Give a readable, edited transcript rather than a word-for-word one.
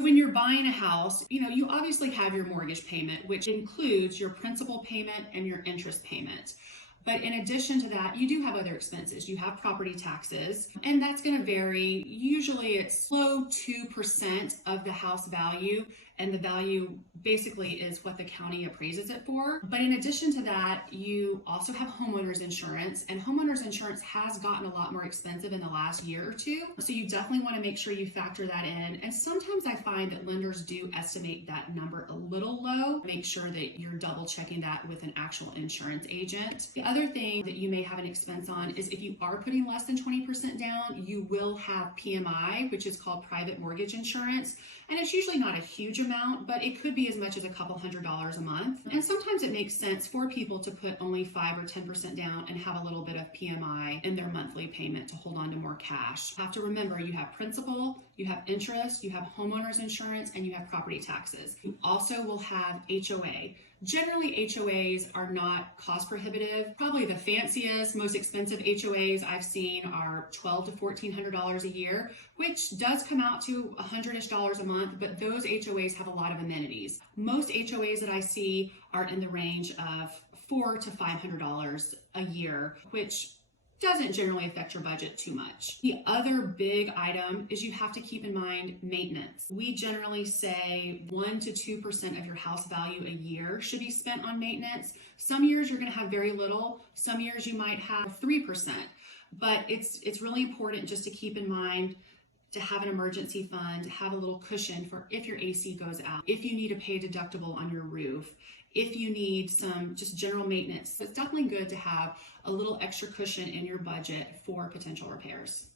When you're buying a house, you obviously have your mortgage payment, which includes your principal payment and your interest payment. But in addition to that, you do have other expenses. You have property taxes, and that's going to vary. Usually it's low 2% of the house value, and the value basically is what the county appraises it for. But in addition to that, you also have homeowners insurance, and homeowners insurance has gotten a lot more expensive in the last year or two. So you definitely want to make sure you factor that in. And sometimes I find that lenders do estimate that number a little low. Make sure that you're double checking that with an actual insurance agent. The other thing that you may have an expense on is if you are putting less than 20% down, you will have PMI, which is called private mortgage insurance. And it's usually not a huge amount, but it could be as much as a couple $100s a month. And sometimes it makes sense for people to put only 5 or 10% down and have a little bit of PMI in their monthly payment to hold on to more cash. You have to remember you have principal, you have interest, you have homeowners insurance, and you have property taxes. You also will have HOA. Generally, HOAs are not cost prohibitive. Probably the fanciest, most expensive HOAs I've seen are $1,200 to $1,400 a year, which does come out to $100-ish a month, but those HOAs have a lot of amenities. Most HOAs that I see are in the range of $400 to $500 a year, which doesn't generally affect your budget too much. The other big item is you have to keep in mind maintenance. We generally say 1 to 2% of your house value a year should be spent on maintenance. Some years you're going to have very little. Some years you might have 3%. But it's really important just to keep in mind to have an emergency fund, to have a little cushion for if your AC goes out, if you need to pay a deductible on your roof, if you need some just general maintenance. So it's definitely good to have a little extra cushion in your budget for potential repairs.